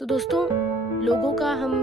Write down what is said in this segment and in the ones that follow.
तो दोस्तों लोगों का हम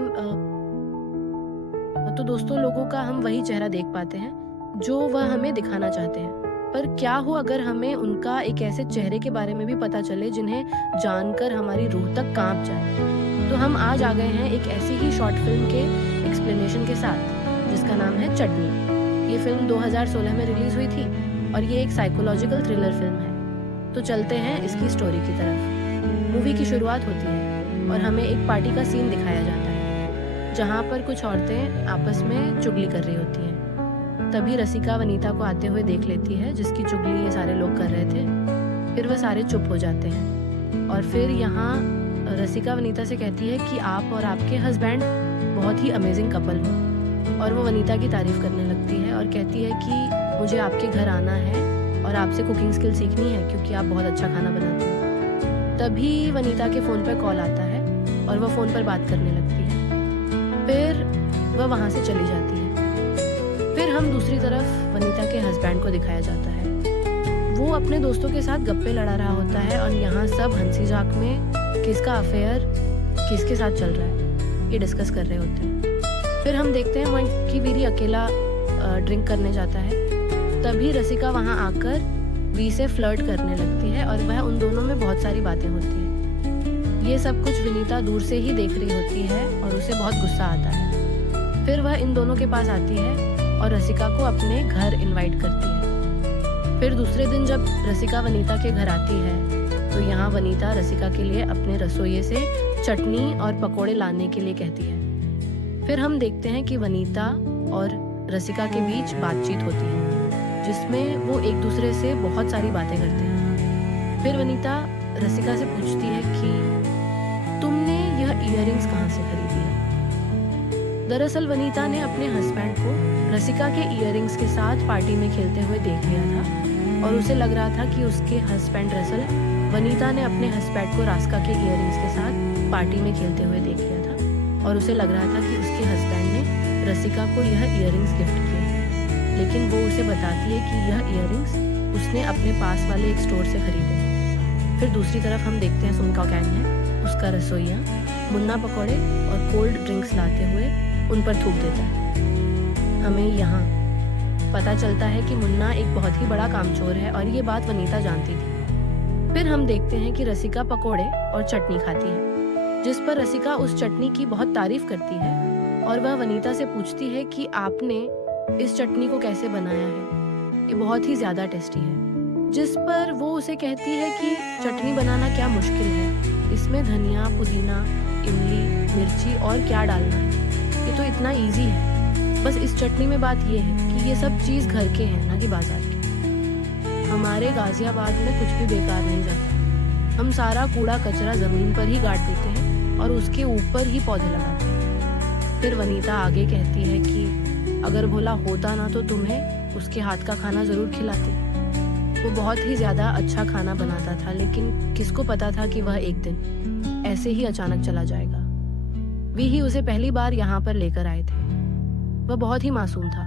लोगों का हम वही चेहरा देख पाते हैं जो वह हमें दिखाना चाहते हैं। पर क्या हो अगर हमें उनका एक ऐसे चेहरे के बारे में भी पता चले जिन्हें जानकर हमारी रूह तक कांप जाए। तो हम आज आ गए हैं एक ऐसी ही शॉर्ट फिल्म के एक्सप्लेनेशन के साथ जिसका नाम है चटनी। ये फिल्म 2016 में रिलीज हुई थी और ये एक साइकोलॉजिकल थ्रिलर फिल्म है। तो चलते हैं इसकी स्टोरी की तरफ। मूवी की शुरुआत होती है और हमें एक पार्टी का सीन दिखाया जाता है जहाँ पर कुछ औरतें आपस में चुगली कर रही होती हैं। तभी रसिका वनीता को आते हुए देख लेती है जिसकी चुगली ये सारे लोग कर रहे थे। फिर वह सारे चुप हो जाते हैं और फिर यहाँ रसिका वनीता से कहती है कि आप और आपके हस्बैंड बहुत ही अमेजिंग कपल हो, और वो वनीता की तारीफ करने लगती है और कहती है कि मुझे आपके घर आना है और आपसे कुकिंग स्किल सीखनी है क्योंकि आप बहुत अच्छा खाना बनाते हो। तभी वनीता के फ़ोन पर कॉल आता है और वह फ़ोन पर बात करने लगती है। फिर वह वहाँ से चली जाती है। फिर हम दूसरी तरफ वनीता के हस्बैंड को दिखाया जाता है। वो अपने दोस्तों के साथ गप्पे लड़ा रहा होता है और यहाँ सब हंसी मजाक में किसका अफेयर किसके साथ चल रहा है ये डिस्कस कर रहे होते हैं। फिर हम देखते हैं मंकी वीरी अकेला ड्रिंक करने जाता है। तभी रसिका वहाँ आकर वी से फ्लर्ट करने लगती है और वह उन दोनों में बहुत सारी बातें होती हैं। ये सब कुछ विनीता दूर से ही देख रही होती है और उसे बहुत गुस्सा आता है। फिर वह इन दोनों के पास आती है और रसिका को अपने घर इनवाइट करती है। फिर दूसरे दिन जब रसिका वनीता के घर आती है तो यहाँ वनीता रसिका के लिए अपने रसोइये से चटनी और पकोड़े लाने के लिए कहती है। फिर हम देखते हैं कि वनीता और रसिका के बीच बातचीत होती है जिसमें वो एक दूसरे से बहुत सारी बातें करते हैं। फिर वनीता रसिका से पूछती है कि तुमने यह इयररिंग्स कहाँ से खरीदी है। दरअसल वनीता ने अपने हस्बैंड को रसिका के इयररिंग्स के साथ पार्टी में खेलते हुए देख लिया था और उसे लग रहा था कि उसके हस्बैंड दरअसल वनीता ने अपने हस्बैंड को रास्का के इयररिंग्स के साथ पार्टी में खेलते हुए देख लिया था और उसे लग रहा था कि उसके हस्बैंड ने रसिका को यह इयररिंग्स गिफ्ट किए। लेकिन वो उसे बताती है कि यह इयररिंग्स उसने अपने पास वाले एक स्टोर से खरीदे। फिर दूसरी तरफ हम देखते हैं सुनका कैन है उसका रसोइया मुन्ना पकौड़े और कोल्ड ड्रिंक्स लाते हुए उन पर थूक देता है। हमें यहाँ पता चलता है कि मुन्ना एक बहुत ही बड़ा कामचोर है और ये बात वनीता जानती थी। फिर हम देखते हैं कि रसिका पकौड़े और चटनी खाती है जिस पर रसिका उस चटनी की बहुत तारीफ करती है और वह वनीता से पूछती है कि आपने इस चटनी को कैसे बनाया है, ये बहुत ही ज़्यादा टेस्टी है। जिस पर वो उसे कहती है कि चटनी बनाना क्या मुश्किल है, इसमें धनिया पुदीना इमली मिर्ची और क्या डालना है, ये तो इतना इजी है। बस इस चटनी में बात ये है कि ये सब चीज़ घर के हैं ना कि बाजार के। हमारे गाजियाबाद में कुछ भी बेकार नहीं जाता, हम सारा कूड़ा कचरा ज़मीन पर ही गाड़ देते हैं और उसके ऊपर ही पौधे लगाते हैं। फिर वनीता आगे कहती है कि अगर भोला होता ना तो तुम्हें उसके हाथ का खाना ज़रूर खिलाती। वो बहुत ही ज़्यादा अच्छा खाना बनाता था लेकिन किसको पता था कि वह एक दिन ऐसे ही अचानक चला जाएगा। वे ही उसे पहली बार यहाँ पर लेकर आए थे। वह बहुत ही मासूम था।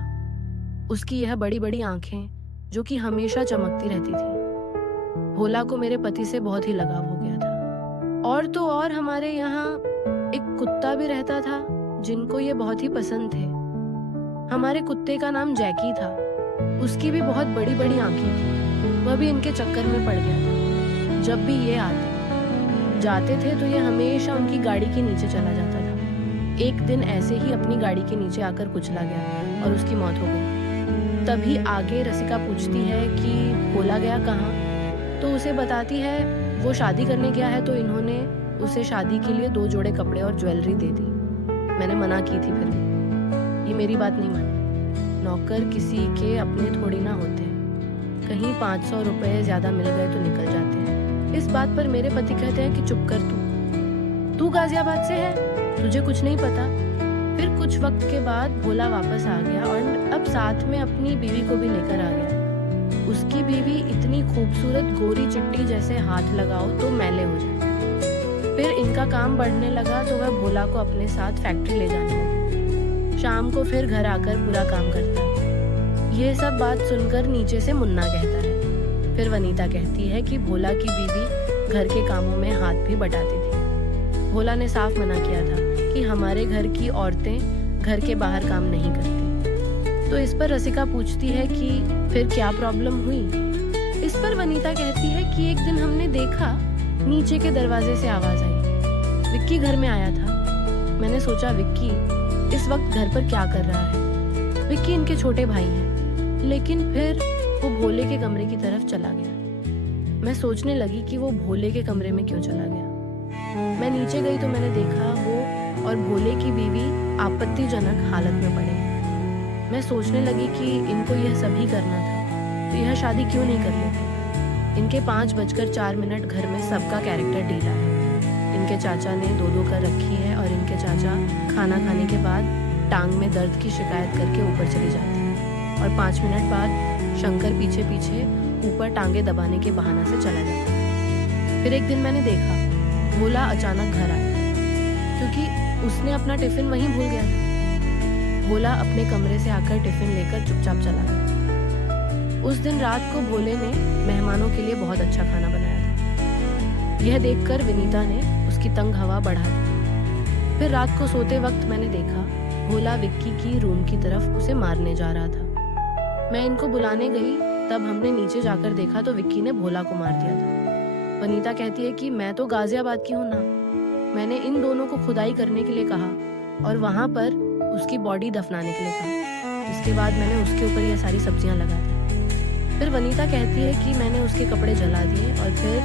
उसकी यह बड़ी बड़ी आंखें जो कि हमेशा चमकती रहती थी। भोला को मेरे पति से बहुत ही लगाव हो गया था। और तो और हमारे यहाँ एक कुत्ता भी रहता था जिनको ये बहुत ही पसंद थे। हमारे कुत्ते का नाम जैकी था। उसकी भी बहुत बड़ी बड़ी आंखें थी। वह भी इनके चक्कर में पड़ गया था। जब भी ये आते जाते थे तो ये हमेशा उनकी गाड़ी के नीचे चला जाता था। एक दिन ऐसे ही अपनी गाड़ी के नीचे आकर कुचला गया और उसकी मौत हो गई। तभी आगे रसिका पूछती है कि भोला गया कहाँ, तो उसे बताती है वो शादी करने गया है तो इन्होंने उसे शादी के लिए 2 जोड़े कपड़े और ज्वेलरी दे दी। मैंने मना की थी फिर भी ये मेरी बात नहीं मानी। नौकर किसी के अपने थोड़ी ना होते, कहीं 500 रुपये ज़्यादा मिल गए तो निकल जाते हैं। इस बात पर मेरे पति कहते हैं कि चुप कर तू गाजियाबाद से है, तुझे कुछ नहीं पता। फिर कुछ वक्त के बाद भोला वापस आ गया और अब साथ में अपनी बीवी को भी लेकर आ गया। उसकी बीवी इतनी खूबसूरत गोरी चिट्टी जैसे हाथ लगाओ तो मैले हो जाए। फिर इनका काम बढ़ने लगा तो वह भोला को अपने साथ फैक्ट्री ले जाने लगी। शाम को फिर घर आकर पूरा काम करता है। यह सब बात सुनकर नीचे से मुन्ना कहता है। फिर वनीता कहती है कि भोला की बीवी घर के कामों में हाथ भी बटाती थी। भोला ने साफ मना किया था कि हमारे घर की औरतें घर के बाहर काम नहीं करती। तो इस पर रसिका पूछती है कि फिर क्या प्रॉब्लम हुई। इस पर वनीता कहती है कि एक दिन हमने देखा नीचे के दरवाजे से आवाज आई। विक्की घर में आया था। मैंने सोचा विक्की इस वक्त घर पर क्या कर रहा है। विक्की इनके छोटे भाई हैं, लेकिन फिर वो भोले के कमरे की तरफ चला गया। मैं सोचने लगी कि वो भोले के कमरे में क्यों चला गया। मैं नीचे गई तो मैंने देखा वो और भोले की बीवी आपत्तिजनक हालत में पड़े हैं। मैं सोचने लगी कि इनको यह सभी करना था तो यह शादी क्यों नहीं कर लेते। इनके 5:04 घर में सबका कैरेक्टर ढीला है। इनके चाचा ने 2-2 कर रखी है और इनके चाचा खाना खाने के बाद टांग में दर्द की शिकायत करके ऊपर चली जाती है और 5 मिनट बाद शंकर पीछे पीछे ऊपर टांगे दबाने के बहाना से चला जाता है। फिर एक दिन मैंने देखा भोला अचानक घर आया क्योंकि उसने अपना टिफिन वहीं भूल गया था। भोला अपने कमरे से आकर टिफिन लेकर चुपचाप चला गया। उस दिन रात को भोले ने मेहमानों के लिए बहुत अच्छा खाना बनाया था। यह देखकर विनीता ने उसकी तंग हवा बढ़ा दी। फिर रात को सोते वक्त मैंने देखा भोला विक्की की रूम की तरफ उसे मारने जा रहा था। मैं इनको बुलाने गई, तब हमने नीचे जाकर देखा तो विक्की ने भोला को मार दिया था। वनीता कहती है कि मैं तो गाजियाबाद की हूँ ना। मैंने इन दोनों को खुदाई करने के लिए कहा और वहां पर उसकी बॉडी दफनाने के लिए कहा। इसके बाद मैंने उसके ऊपर यह सारी सब्जियां लगा दी। फिर वनीता कहती है कि मैंने उसके कपड़े जला दिए और फिर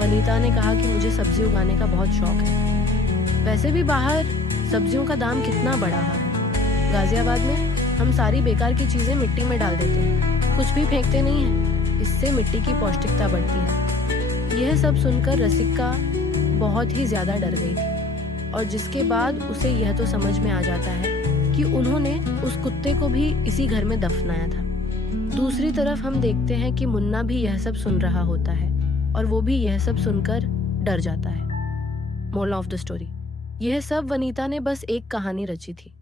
वनीता ने कहा कि मुझे सब्जी उगाने का बहुत शौक है। वैसे भी बाहर सब्जियों का दाम कितना बढ़ा है। गाजियाबाद में हम सारी बेकार की चीजें मिट्टी में डाल देते हैं, कुछ भी फेंकते नहीं हैं। इससे मिट्टी की पौष्टिकता बढ़ती है। यह सब सुनकर रसिका बहुत ही ज्यादा डर गई थी और जिसके बाद उसे यह तो समझ में आ जाता है कि उन्होंने उस कुत्ते को भी इसी घर में दफनाया था। दूसरी तरफ हम देखते हैं कि मुन्ना भी यह सब सुन रहा होता है और वो भी यह सब सुनकर डर जाता है। मोरल ऑफ द स्टोरी, यह सब वनीता ने बस एक कहानी रची थी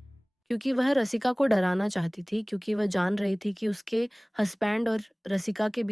क्योंकि वह रसिका को डराना चाहती थी, क्योंकि वह जान रही थी कि उसके हस्बैंड और रसिका के बीच